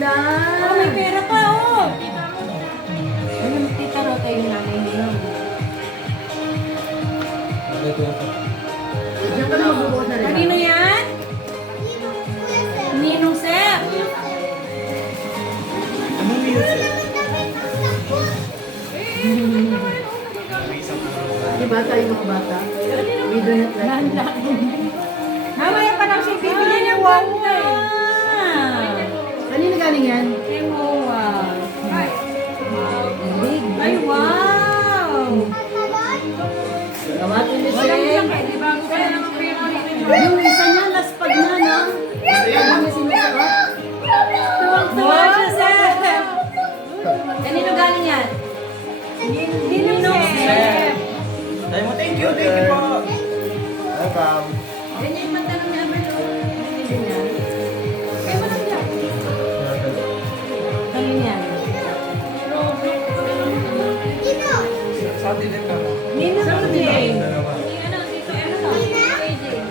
ganda. Oh, may pera pa, oh. Ano, tita Ro, kayo yung nanay niyo. Diyan ka na magbubukas na rin. Kanino yan? Ninong Sir. Anong music? Di ba tayo mga bata? We do not like Mamaya pa lang siya bibili niya wanda. Kanina galing yan? Kay Wawa. Big. Ay, wow. Gawatin ni Walang Seng. laki, di ba? Kaya naman pera rin. Yung isa niya, laspag na, no? Ano niya sinusuot? Tuwang-tuwa siya, Sir. Kanino galing yan? Ninong Sir. Tayo mo, thank you po. Welcome. Ganyan yung pantalon niya, Abel. Ganyan. Kaya mo lang dyan. Kanino yan? Sa atin din ka mo. Ninong Jay. Dalawa.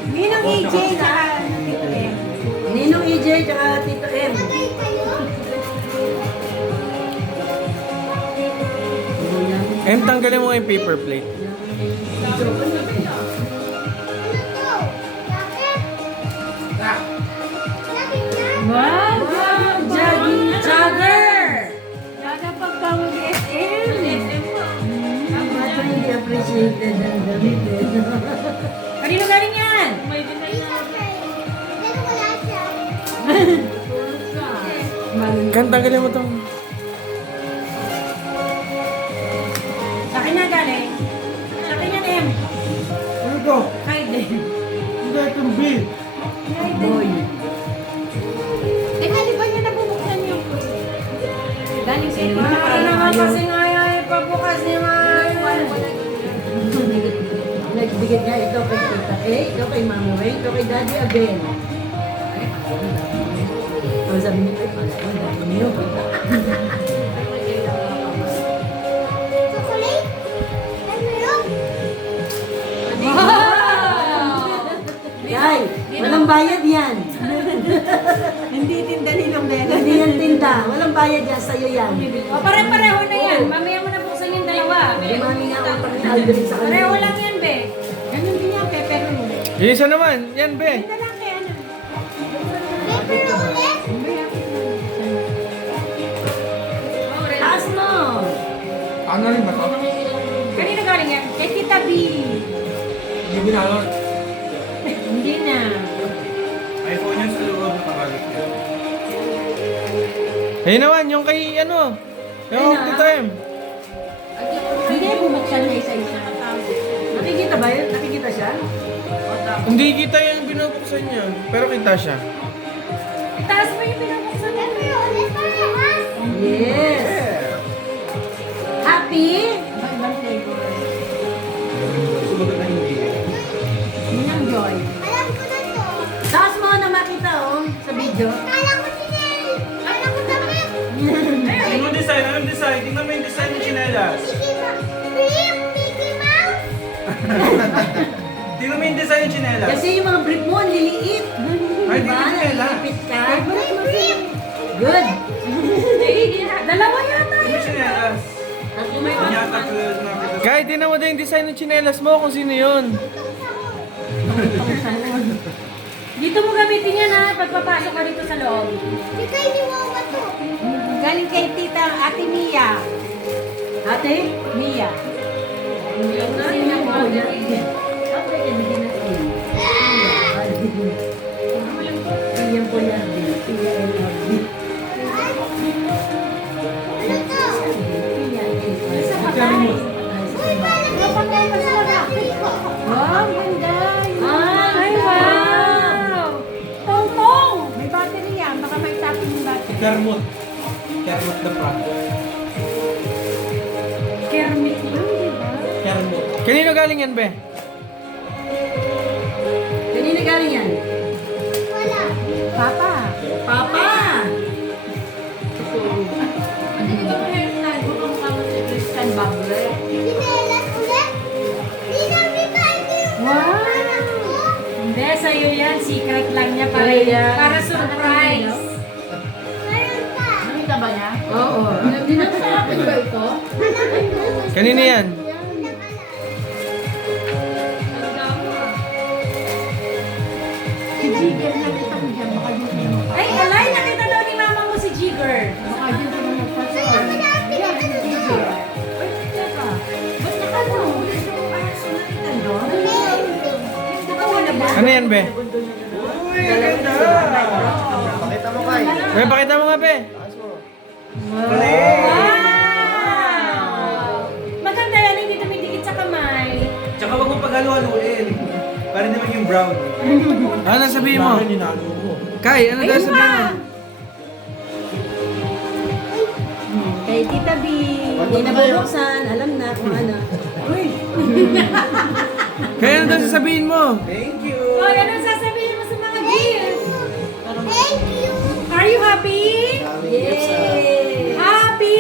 Ninong EJ, tsaka Tito M. Ninong EJ, tsaka Tito M. Tanggalin mo yung paper plate. Wow! Jogging jogger! Gaga pagka mag-SM. Ang bata hindi appreciated ang damit eh. Kanino galing yan? Tanggalin mo itong... Sa akin na galing. Sa akin yan, M. Ano to? Kay din. Hindi itong B. Boy. Teka, di ba niya nabubuksan yung... Galing sa inyo. Para naman ayaw. kasi nga yan, ipabukas niya nga. Nagbigay niya ito kay Tita A, ito kay Mama Ray, ito kay Daddy Abel. O sabi niya, ay pala, ang dami niyo. Ay, walang bayad yan. Hindi tinda nilang bela. Hindi yan tinda. Walang bayad yan, sa'yo yan. O, pare-pareho na yan. Mamaya mo na buksan yung dalawa. Mami nga ako pang-alberin sa kanila. Pareho lang yan, be. Ganun din yan, pe, pero... Yung isa naman. Yan, be. Tinda lang kay ano. Taas mo. Ano rin ba to? Kanino galing yan? Kay Tita B. Hindi binalot. Hindi na. iPhone yan sa loob. Nakabalik yan. Ayun naman, yung kay ano. Yung Ayun na. Tito M. Hindi, bumuksan na isa-isa. Nakikita ba yun? Nakikita siya? Hindi kita yung binubuksan niya. Pero kita siya. Itaas mo yung pinabuksan na. Yes. Happy? Ibang flavor. Sumagot na hindi. Yun ang joy. Taas mo na makita oh, sa video. Tingnan mo design. Anong design? Tingnan mo yung design ng chinelas. Tingnan mo yung design ng chinelas. Kasi yung mga brief mo, ang liliit. Ay, Diba? di nila. Nalilipit ka. Good. Dalawa yata Yung yun. chinelas. Tatlo may Yata kahit tingnan mo din yung design ng chinelas mo kung sino yun. Dito mo gamitin yan ha, pagpapasok ka dito sa loob. Galing kay tita, ate Mia. Ate? Mia. Sino po yan? Dapat yan, hindi na sino. Yan po yan. Wow, ganda. Ay, wow. Tong-tong. May battery yan, baka may tapping yung battery. Kermit. Kermit the Frog. Kermit yun, di ba? Kermit. Kanino galing yan, be? Kanina galing yan? Papa. Papa! Ano ba yung hairstyle ko kung kamo si Christian Bubble? Wow! Hindi, sa'yo yan. Secret lang niya para, Sa'yo yan. para surprise. ba niya? Oo. Hindi na sa akin ba ito? Kanina yan. Si Jigger, nakita mo dyan. Baka yun yung Ay, alay! Nakita daw ni mama mo si Jigger. Baka yun yung magpasal. Yeah, si Jigger. Uy, teka. Ba't nakano? Ulit yung aso nakita doon? Di ba wala ba? Ano yan, be? Uy, ang ganda! Pakita mo kay. Be, pakita mo nga, be. Taas mo. Galing! Wow! Maganda yan, hindi tumidikit sa kamay. Tsaka wag mong paghalo-haluin. Para hindi maging brown. Ano sabihin mo? Ninalo mo. Kai, ano daw sabihin mo? Kay Tita B, hindi na bubuksan, alam na kung ano. Kai, ano daw sasabihin mo? Thank you! Hoy, anong sasabihin mo sa mga gifts? Thank you! Are you happy? Daming gifts, ah. Happy?